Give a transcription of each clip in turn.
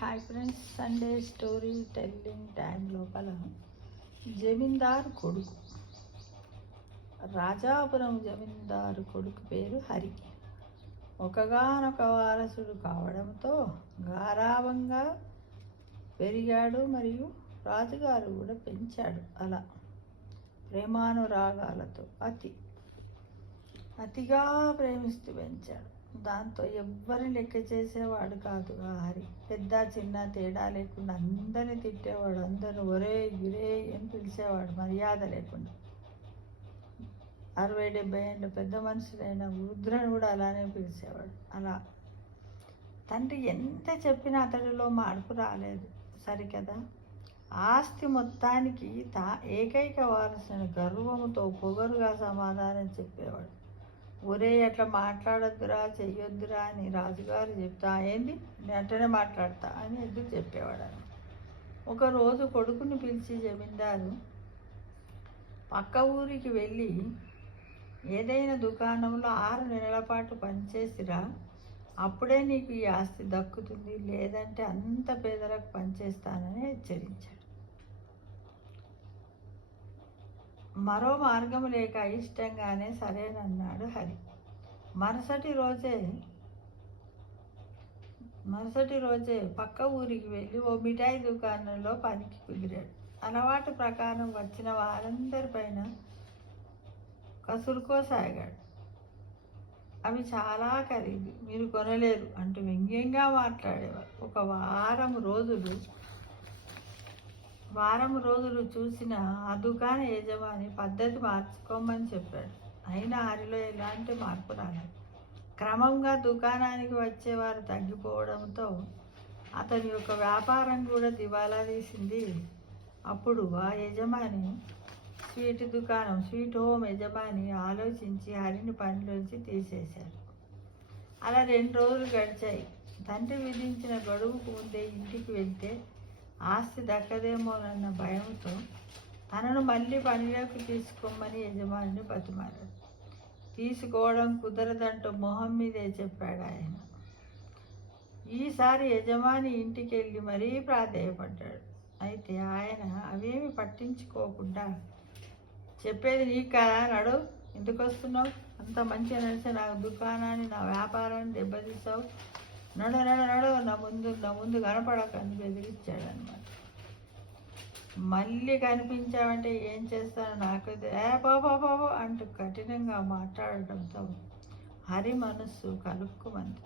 Hi friends, Sunday story telling time లోపల జమీందారు కొడుకు, రాజాపురం జమీందారు కొడుకు పేరు హరి. ఒకగానొక వారసుడు కావడంతో గారాబంగా పెరిగాడు మరియు రాజుగారు కూడా పెంచాడు. అలా ప్రేమానురాగాలతో అతిగా ప్రేమిస్తూ పెంచాడు. దాంతో ఎవ్వరిని లెక్క చేసేవాడు కాదు ఆ హరి. పెద్ద చిన్న తేడా లేకుండా అందరిని తిట్టేవాడు. అందరూ ఒరే గిరే అని పిలిచేవాడు, మర్యాద లేకుండా. 60-70 ఏళ్ళ పెద్ద మనుషులైన వృద్ధులను కూడా అలానే పిలిచేవాడు. అలా తండ్రి ఎంత చెప్పినా అతడిలో మార్పు రాలేదు. సరికదా, ఆస్తి మొత్తానికి ఏకైక వారసుని గర్వంతో పొగరుగా సమాధానం చెప్పేవాడు. ఒరే అట్లా మాట్లాడొద్దురా, చెయ్యొద్దురా అని రాజుగారు చెప్తా, ఏంది నేను అట్లనే మాట్లాడతా అని ఎదురు చెప్పేవాడు. ఒకరోజు కొడుకుని పిలిచి జమీందారు, పక్క ఊరికి వెళ్ళి ఏదైనా దుకాణంలో 6 నెలల పాటు పనిచేసిరా, అప్పుడే నీకు ఈ ఆస్తి దక్కుతుంది, లేదంటే అంత పేదలకు పనిచేస్తానని హెచ్చరించాడు. మరో మార్గం లేక ఇష్టంగానే సరేనన్నాడు హరి. మరుసటి రోజే పక్క ఊరికి వెళ్ళి ఓ మిఠాయి దుకాణంలో పనికి కుదిరాడు. అలవాటు ప్రకారం వచ్చిన వారందరిపైన కసురుకోసాగాడు. అవి చాలా ఖరీదు, మీరు కొనలేరు అంటూ వ్యంగ్యంగా మాట్లాడేవారు. ఒక వారం రోజులు చూసిన ఆ దుకాణ యజమాని పద్ధతి మార్చుకోమని చెప్పాడు. అయినా హరిలో ఎలాంటి మార్పు రాలేదు. క్రమంగా దుకాణానికి వచ్చేవారు తగ్గిపోవడంతో అతని యొక్క వ్యాపారం కూడా దివాలా తీసింది. అప్పుడు ఆ యజమాని, స్వీట్ హోమ్ యజమాని ఆలోచించి హరిని పనిలోంచి తీసేశాడు. అలా 2 రోజులు గడిచాయి. తండ్రి విధించిన గడువుకు ముందే ఇంటికి వెళ్తే ఆస్తి దక్కదేమోనన్న భయంతో తనను మళ్ళీ పనిలోకి తీసుకోమని యజమానిని బతిమాలాడు. తీసుకోవడం కుదరదంటూ మొహం మీదే చెప్పాడు ఆయన. ఈసారి యజమాని ఇంటికి వెళ్ళి మరీ ప్రాధేయపడ్డాడు. అయితే ఆయన అవేమి పట్టించుకోకుండా, చెప్పేది నీకు కాదా, నడు, ఎందుకు వస్తున్నావు, అంత మంచిగా నడిచే నా దుకాణాన్ని, నా వ్యాపారాన్ని దెబ్బతీసావు, నడు నడు నడు, నా ముందు కనపడకని బెదిరించాడు అనమాట. మళ్ళీ కనిపించావంటే ఏం చేస్తానో నాకు బాబు అంటూ కఠినంగా మాట్లాడటంతో హరి మనస్సు కలుక్కుమంది.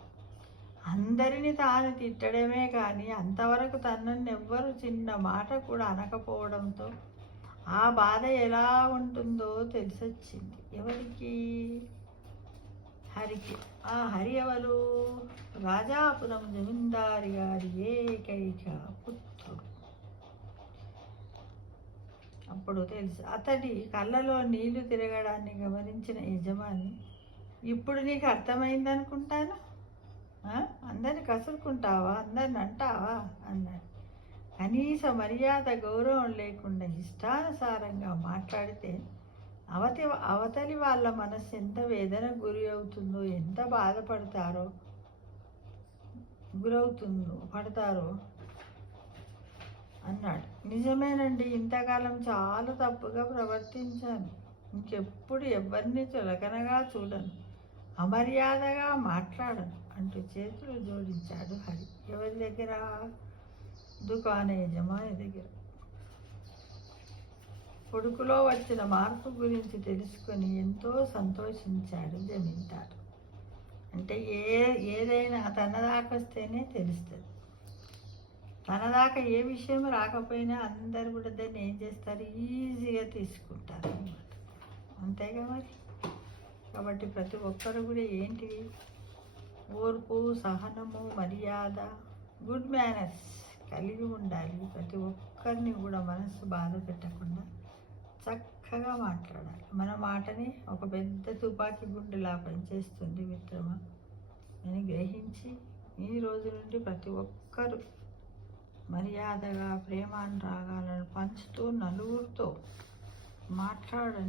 అందరినీ తాను తిట్టడమే కానీ అంతవరకు తనని ఎవ్వరూ చిన్న మాట కూడా అనకపోవడంతో ఆ బాధ ఎలా ఉంటుందో తెలిసొచ్చింది. ఎవరికి? హరికి. ఆ హరి ఎవరు? రాజాపురం జమీందారి గారి ఏకైక పుత్రుడు. అప్పుడు తెలుసు. అతడి కళ్ళలో నీళ్లు తిరగడాన్ని గమనించిన యజమాని, ఇప్పుడు నీకు అర్థమైందనుకుంటాను, అందరిని కసురుకుంటావా, అందరిని అంటావా అన్నాడు. కనీస మర్యాద గౌరవం లేకుండా ఇష్టానుసారంగా మాట్లాడితే అవతలి వాళ్ళ మనసు ఎంత వేదన పడతారో అన్నాడు. నిజమేనండి, ఇంతకాలం చాలా తప్పుగా ప్రవర్తించాను. ఇంకెప్పుడు ఎవరిని చులకనగా చూడను, అమర్యాదగా మాట్లాడను అంటూ చేతులు జోడించాడు హరి. ఎవరి దగ్గర? దుకాణ యజమాని దగ్గర. కొడుకులో వచ్చిన మార్పు గురించి తెలుసుకొని ఎంతో సంతోషించాడు జమీందారు. అంటే ఏదైనా తన దాకా వస్తేనే తెలుస్తుంది. తన దాకా ఏ విషయం రాకపోయినా అందరు కూడా దాన్ని ఏం చేస్తారు, ఈజీగా తీసుకుంటారు అన్నమాట. అంతేగా మరి. కాబట్టి ప్రతి ఒక్కరు కూడా ఏంటివి, ఓర్పు, సహనము, మర్యాద, గుడ్ మేనర్స్ కలిగి ఉండాలి. ప్రతి ఒక్కరిని కూడా మనసు బాధ పెట్టకుండా చక్కగా మాట్లాడాలి. మన మాటని ఒక పెద్ద తుపాకీ గుండెలా పనిచేస్తుంది మిత్రమా అని గ్రహించి ఈ రోజు నుండి ప్రతి ఒక్కరూ మర్యాదగా ప్రేమానురాగాలను పంచుతూ నలుగురితో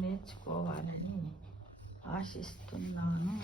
నేర్చుకోవాలని ఆశిస్తున్నాను.